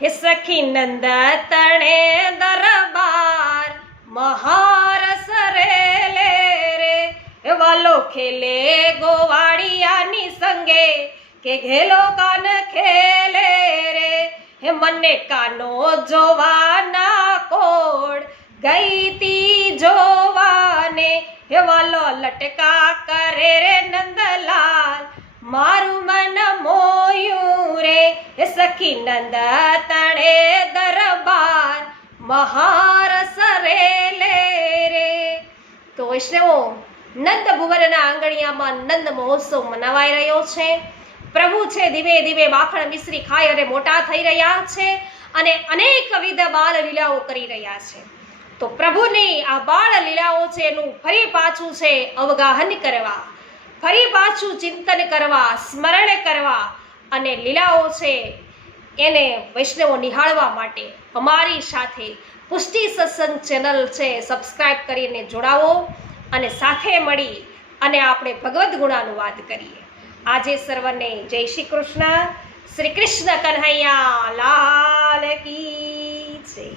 હે સખી નંદ તણે દરબાર મહારસ રેલે રે, વાલો ખેલે ગોવાળિયાની સંગે કે ઘેલો કાન ખેલે રે, હે મને કાનો જોવાના કોડ ગઈતી જોવાને, હે વાલો લટકા કરે રે નંદલાલ મારું મન મોયું રે, હે સખી નંદ તણે દરબાર મહારસ રેલે રે। તો વૈષ્ણવો, નંદ ભુવનના આંગણિયામાં નંદ મહોત્સવ મનાવાઈ રહ્યો છે। પ્રભુ છે ધીમે ધીમે માખણ મિશ્રી ખાઈ અને મોટા થઈ રહ્યા છે અને અનેકવિધ બાળ લીલાઓ કરી રહ્યા છે। તો પ્રભુની આ બાળ લીલાઓ છે એનું ફરી પાછું છે અવગાહન કરવા, ફરી પાછું ચિંતન કરવા, સ્મરણ કરવા અને લીલાઓ છે એને વૈષ્ણવો નિહાળવા માટે અમારી સાથે પુષ્ટિ સત્સંગ ચેનલ છે સબસ્ક્રાઇબ કરીને જોડાવો અને સાથે મળી અને આપણે ભગવદ્ ગુણાનુવાદ કરીએ। આજે સર્વને જય શ્રી કૃષ્ણ, શ્રી કૃષ્ણ કન્હૈયા લાલ કી જય।